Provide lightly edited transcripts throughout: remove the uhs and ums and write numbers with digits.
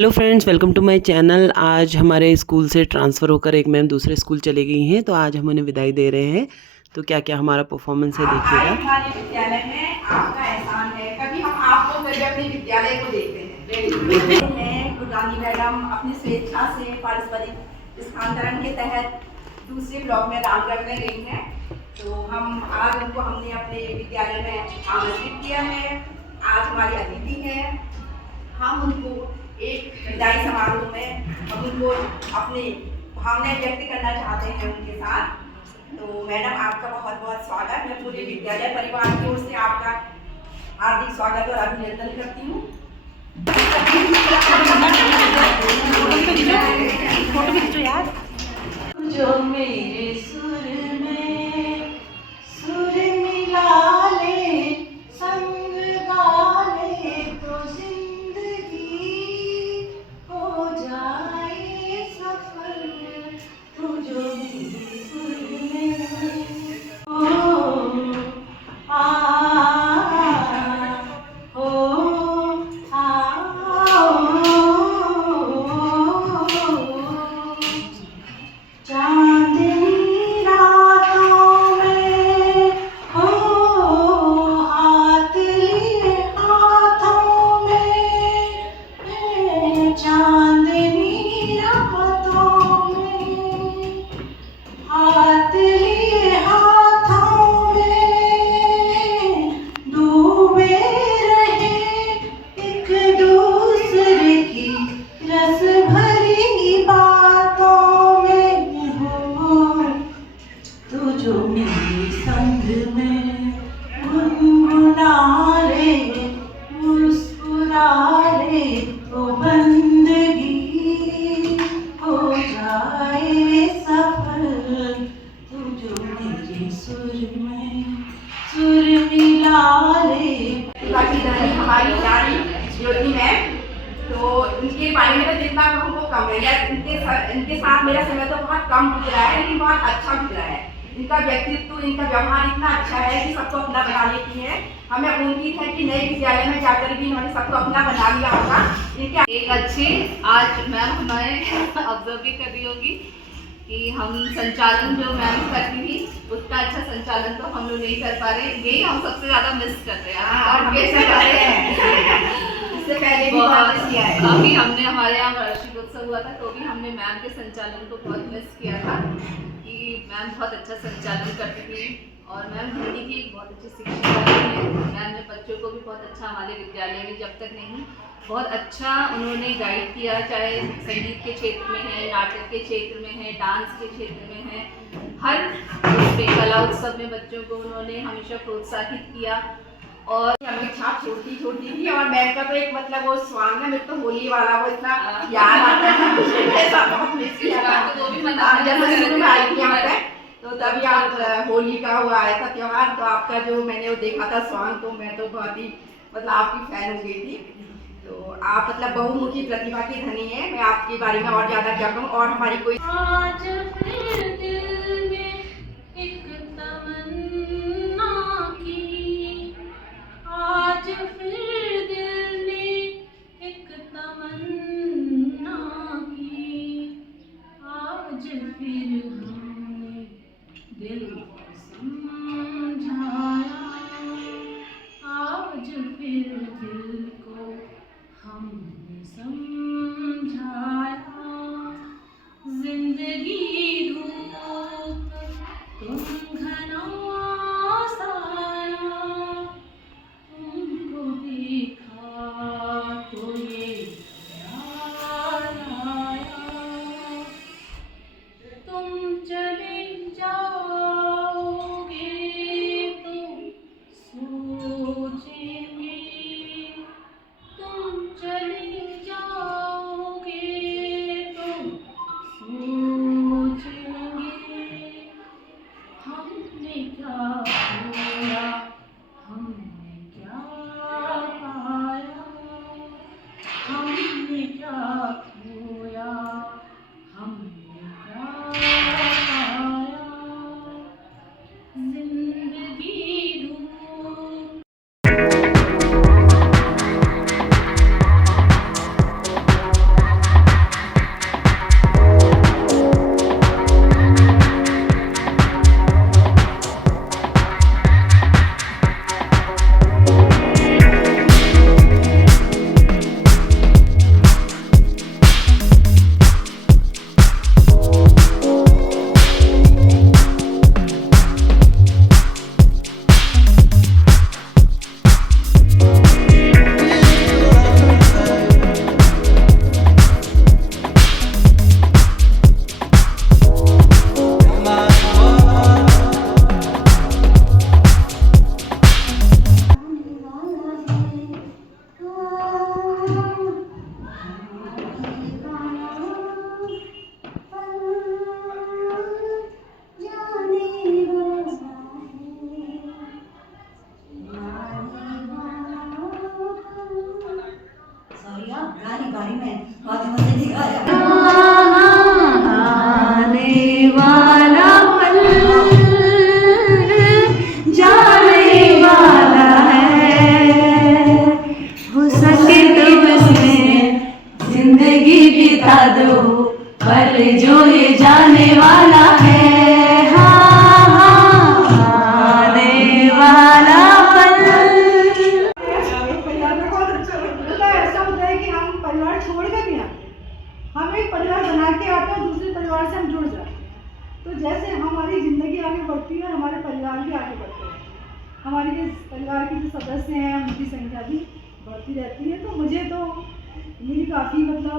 Hello friends, welcome to my channel. आज हमारे school से ट्रांसफ़र होकर एक मैम दूसरे स्कूल चली गई हैं, तो आज हम उन्हें विदाई दे रहे हैं। तो क्या क्या हमारा परफॉर्मेंस है देखिएगा। हमारे विद्यालय में आपका एहसान है, कभी हम आपको कभी अपने विद्यालय को देखते हैं। गुरगानी मैडम अपनी स्वेच्छा से पारस्परिक स्थानांतरण के तहत दूसरे ब्लॉक में रामगढ़ में गई हैं, तो हम आज उनको हमने अपने विद्यालय में आमंत्रित किया है। आज हमारी अतिथि हैं, हम उनको एक विदाई समारोह में हम उनको अपनी भावनाएं व्यक्त करना चाहते हैं उनके साथ। तो मैडम, आपका बहुत बहुत स्वागत। मैं पूरे विद्यालय परिवार की ओर से आपका हार्दिक स्वागत और अभिनंदन करती हूँ। जो मेरे सुर में सुर मिला ले, संग गा ले, तो जिंदगी हो जाए सफल। तू जो मेरे सुर में हो आ हो चांदनी रातों में हो, हाथ लिए हाथों में, चांदनी रातों में, हाथ लिए हाथों में, डूबे रहे एक दूसरे की रस भरी बातों में हो। तू जो मेरे संग में गुनगुना ले, मुस्कुरा ले, तो बंदगी हो जाए सफल। तू जो मेरे सुर में सुर मिला ले। बाकी रानी हमारी रानी ज्योति मैम, तो उनके बारे में तो जितना कहूँ वो कम है। इनके साथ मेरा समय तो बहुत कम गुजरा है, लेकिन बहुत अच्छा गुजरा है। इनका व्यक्तित्व, इनका व्यवहार इतना अच्छा है कि सबको अपना बना लेती है। हमें उम्मीद है कि नए विद्यालय में जाकर भी इन्होंने सबको अपना बना लिया होगा। इनके एक अच्छी आज मैम हमें ऑब्जर्व भी कर रही होगी कि हम संचालन जो मैम करती थी उतना अच्छा संचालन तो हम लोग नहीं कर पा रहे। यही हम सबसे ज़्यादा मिस कर रहे हैं। इससे पहले भी बहुत किया है। काफ़ी हमने हमारे यहाँ वार्षिक उत्सव हुआ था तो भी हमने मैम के संचालन को बहुत मिस किया था कि मैम बहुत अच्छा संचालन करती थी। और मैम हिंदी की एक बहुत अच्छी शिक्षिका है। मैम ने बच्चों को भी बहुत अच्छा हमारे विद्यालय में जब तक नहीं बहुत अच्छा उन्होंने गाइड किया, चाहे संगीत के क्षेत्र में है, नाटक के क्षेत्र में है, डांस के क्षेत्र में है, हर उसमें कला उत्सव में बच्चों को उन्होंने हमेशा प्रोत्साहित किया। और हमें छाप छोटी छोटी थी। और मैम का तो एक मतलब वो स्वांग है, मेरे तो होली वाला वो इतना याद आता है। ऐसा बहुत मिस किया था। तो वो भी जब मैं शुरू में आई थी यहाँ पे, तो तभी आप होली का वो आया था त्योहार, तो आपका जो मैंने वो देखा था स्वांग, तो मैं तो बहुत ही मतलब आपकी फैन हो गई थी। तो आप मतलब बहुमुखी प्रतिभा की धनी है। मैं आपके बारे में और ज़्यादा क्या कहूँ। और हमारी कोई आज फिर दिल में एक तमन्ना की, आज फिर दिल में एक तमन्ना की, आज फिर हमने दिल को समझाया, आज फिर दिल को हमने समझाया। जिंदगी धूप तुम घना साया, तुमको देखा तो ये ख्याल आया, तुम चले जाओगे तो सोचेंगे, तुम चले जाओगे तो सोचेंगे, हमने क्या खोया, हमने क्या पाया, हमने क्या खोया, हमने क्या पाया। जिंदगी धूप आने वाला पल जाने वाला है, हो सके तो उसमें जिंदगी बिता दो, पल जो ये जाने वाला है। हाँ हाँ आने वाला पल। परिवार में बहुत अच्छा होता है। ऐसा होता है कि हम परिवार छोड़ कर नहीं आते, हम एक परिवार बना के आते हैं, दूसरे परिवार से हम जुड़ जाते हैं। तो जैसे हमारी ज़िंदगी आगे बढ़ती है, हमारे परिवार भी आगे बढ़ते रहते हैं, हमारे परिवार के जो सदस्य हैं उनकी संख्या भी बढ़ती रहती है। तो मुझे तो मेरी काफ़ी मतलब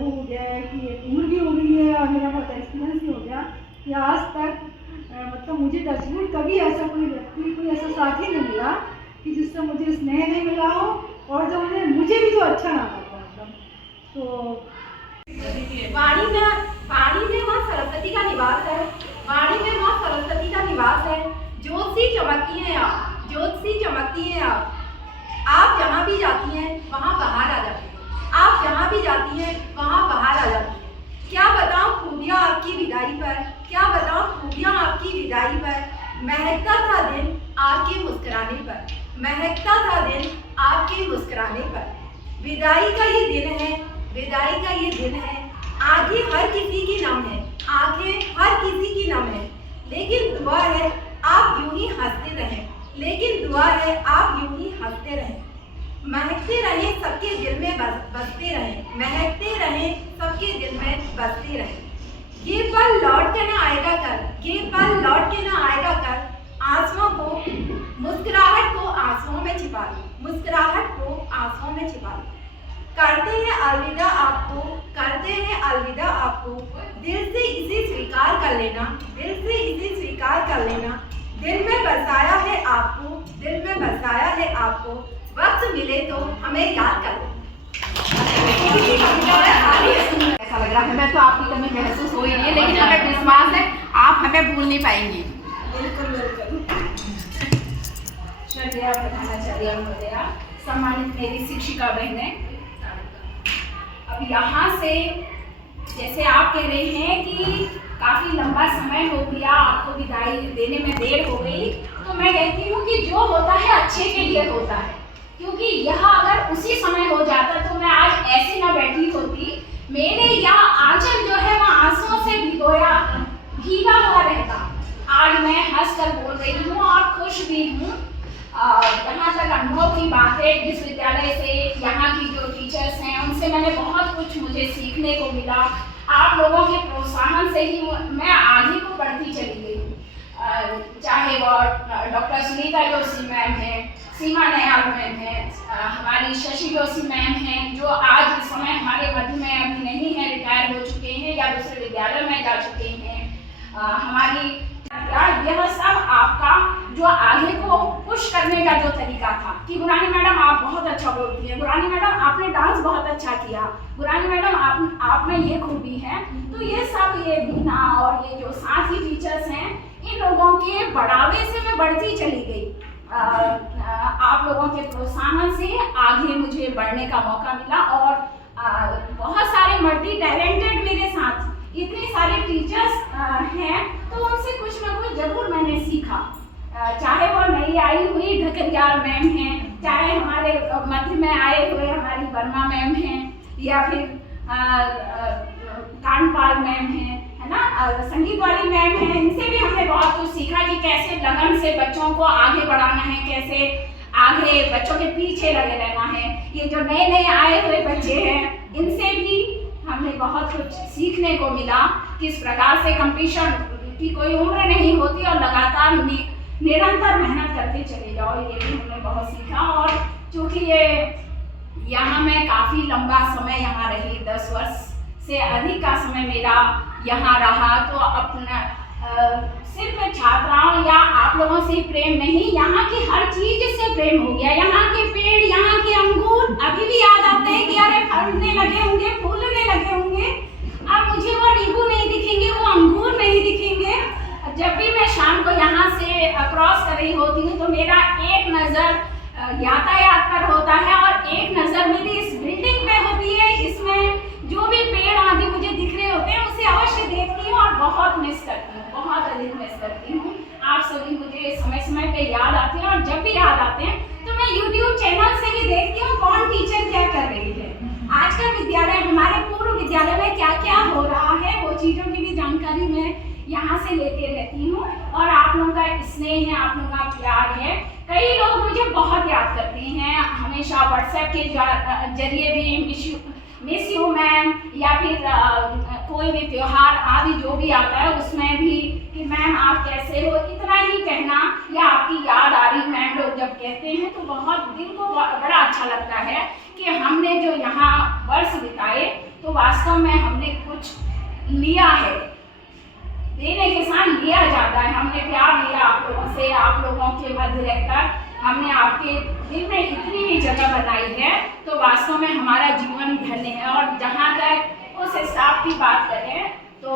वो हो गया है कि उम्र भी हो गई है और मेरा बहुत एक्सपीरियंस भी हो गया कि आज तक मतलब मुझे टचवुड कभी ऐसा कोई व्यक्ति, कोई ऐसा साथी नहीं मिला कि जिससे मुझे स्नेह नहीं मिला हो और जो मुझे भी जो अच्छा ना लगा मतलब। तो वाणी में माँ सरस्वती का निवास है, वाणी में माँ सरस्वती का निवास है। ज्योत सी चमकती हैं आप, ज्योत सी चमकती हैं आप जहाँ भी जाती हैं वहाँ बाहर आ जाती हैं, आप जहाँ भी जाती हैं वहाँ बाहर आ जाती हैं। क्या बताऊँ खूबियाँ आपकी विदाई पर, क्या बताऊँ खूबियाँ आपकी विदाई पर। महकता था दिन आपके मुस्कुराने पर, महकता था दिन आपके मुस्कुराने पर। विदाई का ये दिन है, विदाई का ये दिन है। आंखें हर किसी की नम है, आंखें हर किसी की नम है, लेकिन दुआ है आप यूं ही हंसते रहें, लेकिन दुआ है आप यूं ही हंसते रहें। महकते रहें सबके दिल में बसते रहें, महकते रहें सबके दिल में बसते रहें। ये पल लौट के ना आएगा कर, ये पल लौट के ना आएगा कर। आंसुओं को, मुस्कुराहट को आंसुओं में छिपा लो, मुस्कुराहट को आंसुओं में छिपा लो। करते हैं अलविदा आपको, करते हैं अलविदा आपको। दिल से इसे स्वीकार कर लेना, दिल से इसे स्वीकार कर लेना। दिल में बसाया है आपको, दिल में बसाया है आपको। वक्त मिले तो हमें याद कर लो। ऐसा लग रहा है हमें तो आपकी कमी महसूस हो ही नहीं है, लेकिन हमें विश्वास है आप हमें भूल नहीं पाएंगी। बिल्कुल बिल्कुल। श्रद्धेय प्रधानाचार्य महोदया, सम्मानित मेरी शिक्षिका बहनें, अब यहाँ से जैसे आप कह रहे हैं कि काफ़ी लंबा समय हो गया, आपको विदाई देने में देर हो गई, तो मैं कहती हूँ कि जो होता है अच्छे के लिए होता है, क्योंकि यह अगर उसी समय हो जाता तो मैं आज ऐसे ना बैठी होती। मेरे यहाँ आंचल जो है वह आंसुओं से भीगा हुआ रहता। आज मैं हंस कर बोल रही हूँ और खुश भी हूँ। जहाँ तक अनुभव की बात है, इस विद्यालय से यहाँ की जो टीचर्स हैं उनसे मैंने बहुत कुछ मुझे सीखने को मिला। आप लोगों के प्रोत्साहन से ही मैं आगे को बढ़ती चली गई हूँ। चाहे वो डॉक्टर सुनीता जोशी मैम हैं, सीमा नयाल मैम हैं, हमारी शशि जोशी मैम हैं, जो आज इस समय हमारे मध्य में अभी नहीं है, रिटायर हो चुके हैं या दूसरे विद्यालय में जा चुके हैं। हमारी यह सब आपका जो आगे को पुश करने का जो तरीका था कि गुरानी मैडम आप बहुत अच्छा बोलती हैं, गुरानी मैडम आपने डांस बहुत अच्छा किया, गुरानी मैडम आप में ये खूबी है। तो ये सब, ये बीना और ये जो साथी टीचर्स हैं, इन लोगों के बढ़ावे से मैं बढ़ती चली गई। आप लोगों के प्रोत्साहन से आगे मुझे बढ़ने का मौका मिला और बहुत सारे मल्टी टैलेंटेड मेरे साथ इतने सारे टीचर्स हैं, तो उनसे कुछ ना कुछ जरूर मैंने सीखा। चाहे वो नई आई हुई ढकरियाल मैम हैं, चाहे हमारे मध्य में आए हुए हमारी वर्मा मैम हैं, या फिर कांडपाल मैम हैं, है ना, संगीत वाली मैम हैं। इनसे भी हमने बहुत कुछ सीखा कि कैसे लगन से बच्चों को आगे बढ़ाना है, कैसे आगे बच्चों के पीछे लगे रहना है। ये जो नए नए आए हुए बच्चे हैं, इनसे भी हमने बहुत कुछ सीखने को मिला। किस प्रकार से कंपटीशन की कोई उम्र नहीं होती और लगातार निरंतर मेहनत करते चले जाओ, ये भी हमने बहुत सीखा। और चूँकि ये यहाँ मैं काफ़ी लंबा समय यहाँ रही, 10 वर्ष से अधिक का समय मेरा यहाँ रहा, तो अपना सिर्फ छात्राओं या आप लोगों से प्रेम नहीं, यहाँ की हर चीज़ से प्रेम हो गया। यहाँ के पेड़, यहाँ के अंगूर अभी भी याद आते हैं कि अरे फलने लगे होंगे, फूलने लगे होंगे। अब मुझे वो नींबू नहीं दिखेंगे, वो अंगूर नहीं दिखेंगे। जब भी मैं शाम को यहाँ से क्रॉस कर रही होती हूँ तो मेरा एक नज़र यातायात पर होता है और एक नज़र मेरी इस बिल्डिंग पे होती है। इसमें विद्यालय में क्या क्या हो रहा है वो चीज़ों की भी जानकारी मैं यहाँ से लेते रहती हूँ। और आप लोगों का स्नेह है, आप लोगों का प्यार है। कई लोग मुझे बहुत याद करते हैं, हमेशा व्हाट्सएप के जरिए भी मिस यू मैम, या फिर कोई भी त्योहार आदि जो भी आता है उसमें भी कि मैम आप कैसे हो, इतना ही कहना या आपकी याद आ रही मैम लोग जब कहते हैं तो बहुत दिल को बड़ा अच्छा लगता है कि हमने जो यहाँ वर्ष बिताए तो वास्तव में हमने कुछ लिया है, देने के साथ लिया जाता है। हमने प्यार लिया आप लोगों से, आप लोगों के मध्य रहकर हमने आपके दिल में इतनी ही जगह बनाई है तो वास्तव में हमारा जीवन धन्य है। और जहाँ तक उस स्टाफ की बात करें तो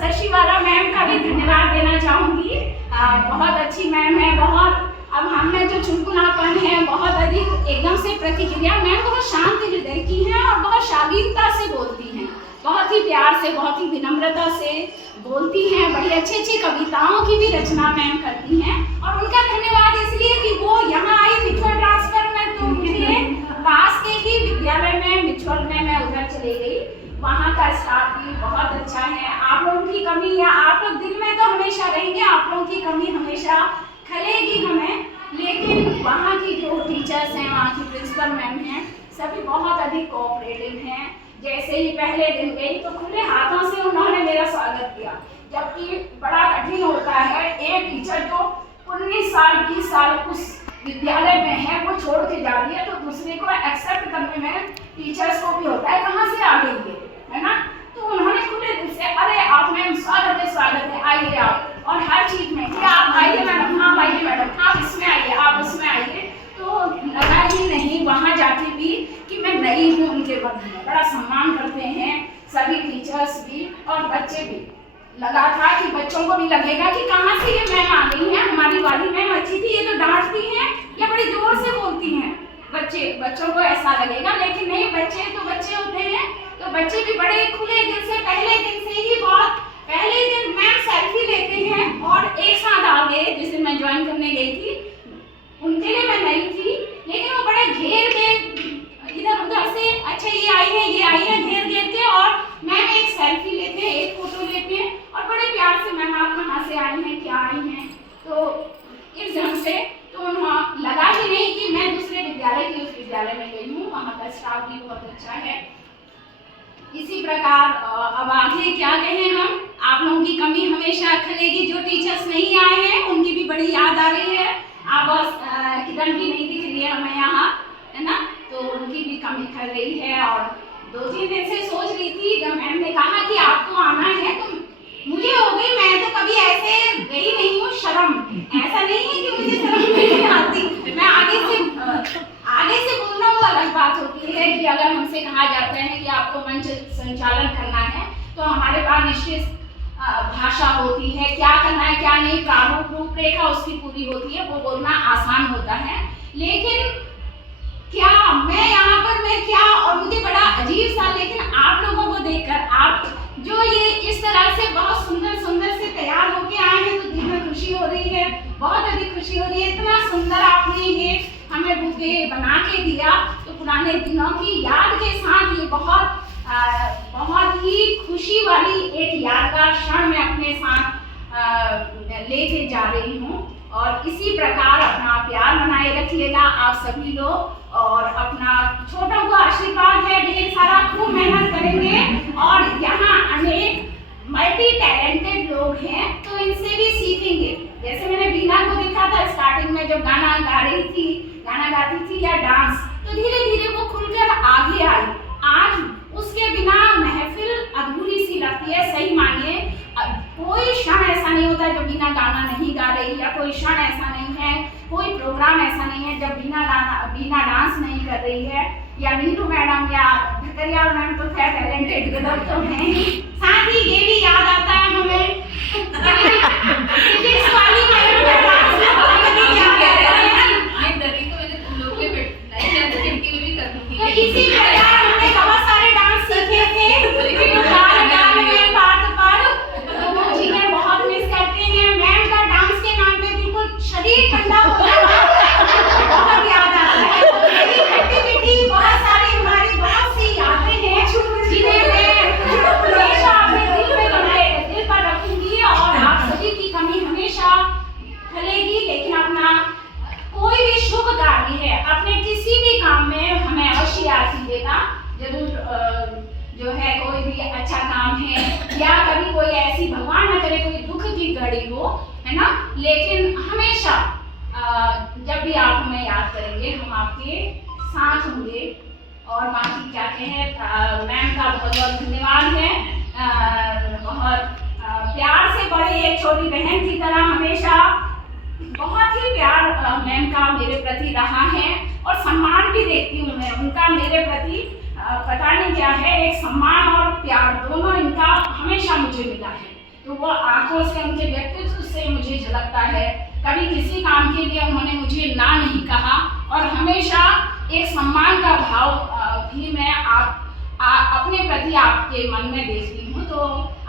शशिवारा मैम का भी धन्यवाद देना चाहूँगी। बहुत अच्छी मैम है, बहुत अब हम में जो चुनचुनापन है, बहुत अधिक एकदम से प्रतिक्रिया, मैम बहुत शांत हृदय की हैं और बहुत शालीनता से बोलती हैं, बहुत ही प्यार से, बहुत ही विनम्रता से बोलती हैं। बड़ी अच्छी अच्छी कविताओं की भी रचना मैम करती हैं और उनका धन्यवाद इसलिए कि वो यहाँ आई मिथुल ट्रांसफर में तो मुझे पास के ही विद्यालय में मिथुल में मैं उधर चली गई। वहाँ का स्टाफ भी बहुत अच्छा है। आप लोगों की कमी या आप लोग दिल में तो हमेशा रहेंगे, आप लोगों की कमी हमेशा खलेगी हमें, लेकिन वहाँ की जो टीचर्स हैं, वहाँ की प्रिंसिपल मैम हैं, सभी बहुत अधिक कोऑपरेटिव हैं। जैसे ही पहले दिन गई तो खुले हाथों से उन्होंने मेरा स्वागत किया, जबकि बड़ा कठिन होता है एक टीचर जो 19 साल 20 साल उस विद्यालय में है वो छोड़ के जा रही है तो दूसरे को एक्सेप्ट करने में टीचर्स को भी होता है कहाँ से आ गई है ना। तो उन्होंने खुले दिल से अरे आप मैम स्वागत है आइए आप, और हर चीज में क्या आप आइए मैडम, हाँ आइए मैडम, आप इसमें आइए, आप उसमें आइए। तो लगा ही नहीं वहाँ जाके भी कि मैं नई हूँ उनके मध्य में, बड़ा सम्मान करते हैं सभी टीचर्स भी और बच्चे भी। लगा था कि बच्चों को भी लगेगा कि कहाँ से ये मैम आ गई हैं, हमारी वाली मैम अच्छी थी, ये तो डांटती हैं या बड़ी जोर से बोलती हैं। बच्चों को ऐसा लगेगा, लेकिन नहीं, बच्चे तो बच्चे होते हैं, तो बच्चे भी बड़े खुले दिल से पहले दिन से ही बहुत पहले दिन मैम सेल्फी लेते हैं और एक साथ आ गए। जिस दिन मैं ज्वाइन करने गई थी उनके लिए मैं नहीं थी, लेकिन वो बड़े घेर के इधर उधर से अच्छा ये आई है घेर के और मैम एक सेल्फी लेते हैं, एक फोटो लेते हैं और बड़े प्यार से मैम आप कहाँ से आई हैं, क्या आई हैं। तो इस ढंग से तो उन्हें लगा ही नहीं कि मैं दूसरे विद्यालय की उस विद्यालय में गई हूँ, वहाँ का स्टाफ भी बहुत अच्छा है। इसी प्रकार अब आगे क्या कहें हम, आप लोगों की कमी हमेशा खलेगी। जो टीचर्स नहीं आए हैं उनकी भी बड़ी याद आ रही है। आप बस किरण भी नहीं दिख रही है हमें यहाँ, है ना, तो उनकी भी कमी खल रही है। और 2-3 दिन से सोच रही थी, जब मैम ने कहा कि आपको आना है तो मुझे हो गई, मैं तो कभी ऐसे गई नहीं हूँ, शर्म ऐसा नहीं है कि मुझे शर्म नहीं आती, मैं आगे से बोलना वो अलग बात होती है कि अगर हमसे कहा जाता है कि आपको मंच संचालन करना है तो हमारे पास निश्चित भाषा होती है, क्या करना है क्या नहीं, प्रारूप रूपरेखा उसकी पूरी होती है, वो बोलना आसान होता है। लेकिन क्या मैं यहाँ पर मैं क्या, और मुझे बड़ा अजीब सा, लेकिन आप लोगों को देखकर, आप जो ये इस तरह से बहुत सुंदर से तैयार होके आए हैं तो दिल में खुशी हो रही है, बहुत अधिक खुशी हो रही है। इतना सुंदर आपने ये हमें बुके बना के दिया, तो पुराने दिनों की याद के साथ ये बहुत ही खुशी वाली एक यादगार क्षण मैं अपने साथ लेके जा रही हूँ। और इसी प्रकार अपना प्यार बनाए रखिएगा आप सभी लोग, और अपना छोटों को आशीर्वाद है, ढेर सारा खूब मेहनत करेंगे। और यहाँ अनेक मल्टी टैलेंटेड लोग हैं तो इनसे भी सीखेंगे। जैसे मैंने बीना को देखा था स्टार्टिंग में जब गाना गाती थी या डांस, तो धीरे धीरे वो खुलकर आगे आई। आज उसके बिना महफिल अधूरी सी लगती है। सही मानिए, कोई क्षण ऐसा नहीं होता जब बीना गाना नहीं गा रही, या कोई क्षण ऐसा नहीं है, कोई प्रोग्राम ऐसा नहीं है जब बीना डांस नहीं कर रही है, या नीरू मैडम या ढकरिया मैम तो खैर टैलेंटेड गदर तो हैं ही। साथ ही ये भी याद आता है हमें फिजिक्स वाली मैडम का डांस याद आता है। ये दरी तो मैंने तुम लोग के खिड़की में भी कर दूंगी। तो इसी प्रकार हमने बहुत सारे डांस सीखे थे गाल में बात पर, तो वो चीजें बहुत मिस करते हैं। मैम का डांस के नाम पे बिल्कुल शरीर ठंडा हो जाता है, बहुत याद आता है। मेरी खट्टी मीठी बहुत सारी हमारी बहुत सी यादें हैं जिन्हें मैं जो है कोई भी अच्छा काम है या कभी कोई ऐसी भगवान न करे कोई दुख की घड़ी हो, है ना, लेकिन हमेशा जब भी आप हमें याद करेंगे हम आपके साथ होंगे। और बाकी क्या कहें, मैम का बहुत बहुत धन्यवाद है। बहुत प्यार से बड़े एक छोटी बहन की तरह हमेशा बहुत ही प्यार मैम का मेरे प्रति रहा है और सम्मान भी देखती हूँ मैं उनका मेरे प्रति। पता नहीं क्या है, एक सम्मान और प्यार दोनों इनका हमेशा मुझे मिला है। तो वो आंखों से उनके व्यक्तित्व से मुझे झलकता है। कभी किसी काम के लिए उन्होंने मुझे ना नहीं कहा और हमेशा एक सम्मान का भाव भी मैं अपने प्रति आपके मन में देखती हूँ। तो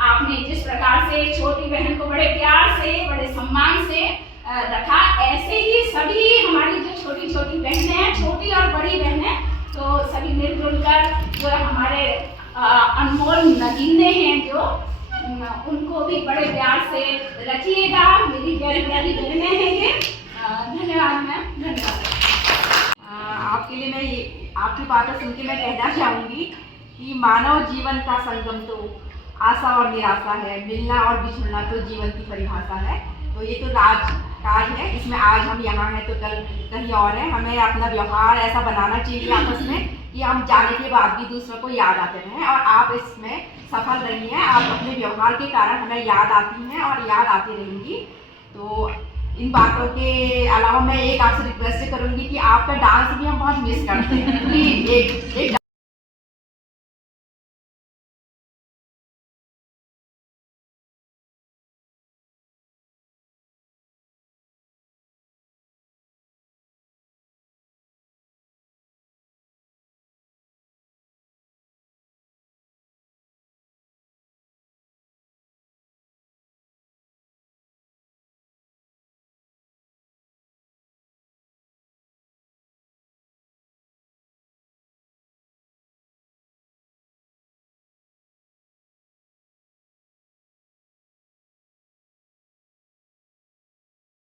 आपने जिस प्रकार से छोटी बहन को बड़े प्यार से बड़े सम्मान से रखा, ऐसे ही सभी हमारी जो छोटी छोटी बहनें हैं, छोटी और बड़ी बहनें, तो सभी मिलजुल कर जो हमारे अनमोल नगीने हैं जो उनको भी बड़े प्यार से रखिएगा। मेरी प्यारी प्यारी बहनें हैं ये। धन्यवाद मैम, धन्यवाद। आपके लिए मैं आपकी बातें सुन के मैं कहना चाहूँगी कि मानव जीवन का संगम तो आशा और निराशा है, मिलना और बिछड़ना तो जीवन की परिभाषा है। तो ये तो राजकाज है, इसमें आज हम यहाँ हैं तो कल कहीं और है। हमें अपना व्यवहार ऐसा बनाना चाहिए आपस में कि हम जाने के बाद भी दूसरों को याद आते रहें, और आप इसमें सफल रही हैं। आप अपने व्यवहार के कारण हमें याद आती हैं और याद आती रहेंगी। तो इन बातों के अलावा मैं एक आपसे रिक्वेस्ट करूँगी कि आपका डांस भी हम बहुत मिस करते हैं। प्लीज एक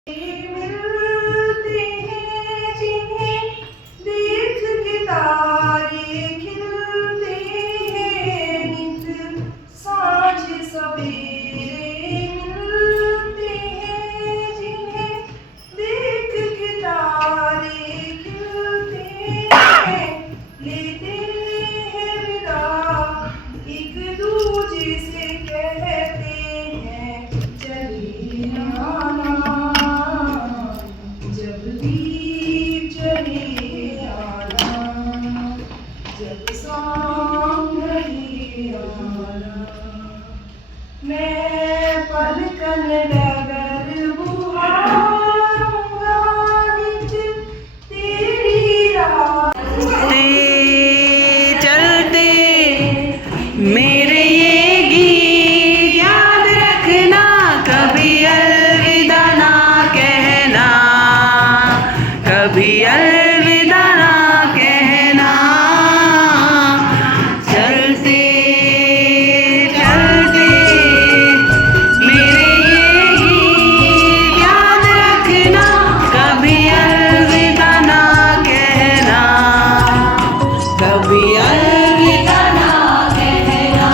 मिलते हैं जिन्हें देख के तारे खिलते हैं, नित साँझ सवेरे मिलते हैं जिन्हें देख के तारे खिलते हैं, लेते हैं विदा एक दूजे से कहते हैं चले आना, जब दीप जले आना, जब शाम ढले आना। मैं पलकन डगर बुहारूंगा निज तेरी राह। चलते मेरे ये गीत याद रखना, कभी अलविदा ना कहना, कभी अलविदा ना कहना। चलते चलते मेरे ये गीत याद रखना, कभी अलविदा ना कहना, कभी अलविदा ना कहना।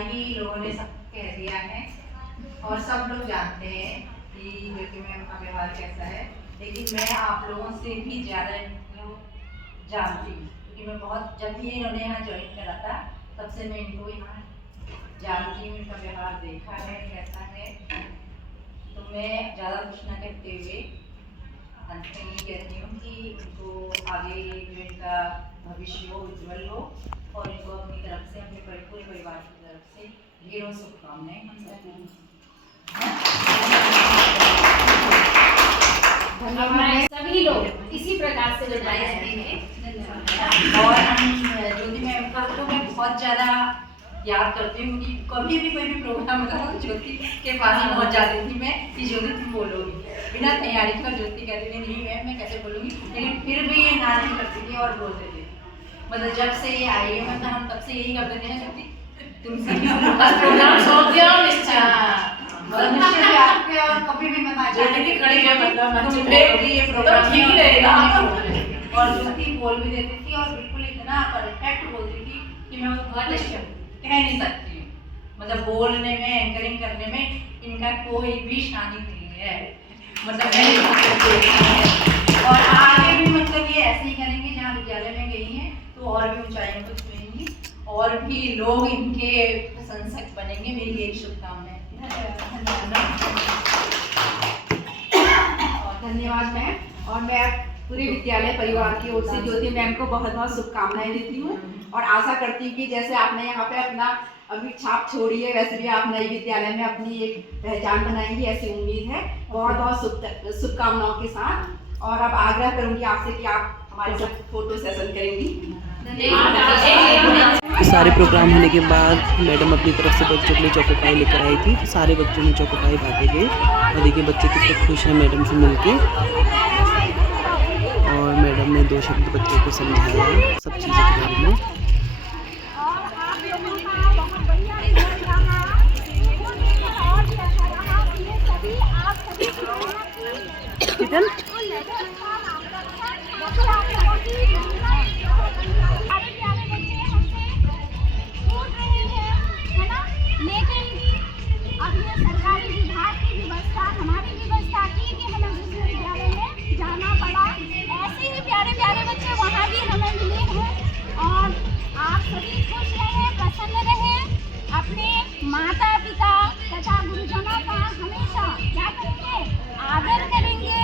प्राय ही लोगों ने सब कह दिया है और सब लोग जानते हैं कि ज्योति मैम का व्यवहार कैसा है, लेकिन मैं आप लोगों से भी ज़्यादा इनको जानती हूँ क्योंकि मैं बहुत, जब भी इन्होंने यहाँ ज्वाइन करा था तब से मैं इनको यहाँ जानती हूँ, इनका व्यवहार देखा है कैसा है। तो मैं ज़्यादा कुछ ना कहते हुए अंत में ये कहती हूँ कि इनको आगे जो इनका भविष्य हो उज्जवल हो और इनको अपनी तरफ से, अपने पूरे परिवार की तरफ से ढेरों शुभकामनाएं हम सबको। हमारे सभी लोग इसी प्रकार से बताए हैं। और हम ज्योति मैम को मैं बहुत ज़्यादा याद करती हूँ कि कभी भी कोई भी प्रोग्राम होता था ज्योति के पास ही पहुँच जाती थी मैं कि ज्योति तुम बोलोगी, बिना तैयारी के। और ज्योति कहती थी नहीं मैम मैं कैसे बोलूँगी, लेकिन फिर भी ये ना नहीं करती थी और बोल देती थी। मतलब जब से ये आई है मतलब हम तब से यही करते थे ना ज्योति तुमसे प्रोग्राम सौंप दिया और मतलब निश्चय भी आपके और कभी भी मैं ये प्रोग्राम ठीक रहेगा। और ज्योति बोल भी देती थी और बिल्कुल इतना परफेक्ट बोलती थी कि मैं वो कह नहीं सकती हूँ। मतलब बोलने में, एंकरिंग करने में इनका कोई भी शानी नहीं है। मतलब और आगे भी मतलब ये ऐसे ही करेंगे, जहाँ विद्यालय में गई हैं तो और भी ऊंचाइयों को छुएंगी और भी लोग इनके प्रशंसक बनेंगे। मेरी यही शुभकामनाएं। धन्यवाद मैम। और मैं पूरे विद्यालय परिवार की ओर से ज्योति मैम को बहुत बहुत शुभकामनाएं देती हूँ और आशा करती हूँ कि जैसे आपने यहाँ पे अपना अभी छाप छोड़ी है वैसे भी आप नई विद्यालय में अपनी एक पहचान बनाएंगी, ऐसी उम्मीद है। बहुत बहुत शुभकामनाओं के साथ। और अब आग्रह करूँगी आपसे कि आप हमारे साथ फोटो सेशन करेंगी। सारे प्रोग्राम होने के बाद मैडम अपनी तरफ से बच्चों के लिए चौकोपाई लेकर आई थी, तो सारे बच्चों में चौकोपाई बांटे गए। और देखिए बच्चे कितने खुश हैं मैडम से मिलके। और मैडम ने 2 शब्द बच्चों को समझाया सब चीज़ों के बारे में। माता पिता तथा गुरुजनों का हमेशा क्या करेंगे, आदर करेंगे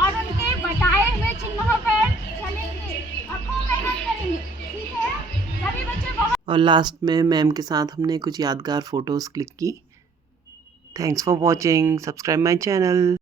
और उनके बताए हुए चिन्हों पर चलेंगे, अखों मेहनत करेंगे। ठीक है सभी बच्चे बहुत। और लास्ट में मैम के साथ हमने कुछ यादगार फ़ोटोज़ क्लिक की। Thanks for watching, subscribe my channel.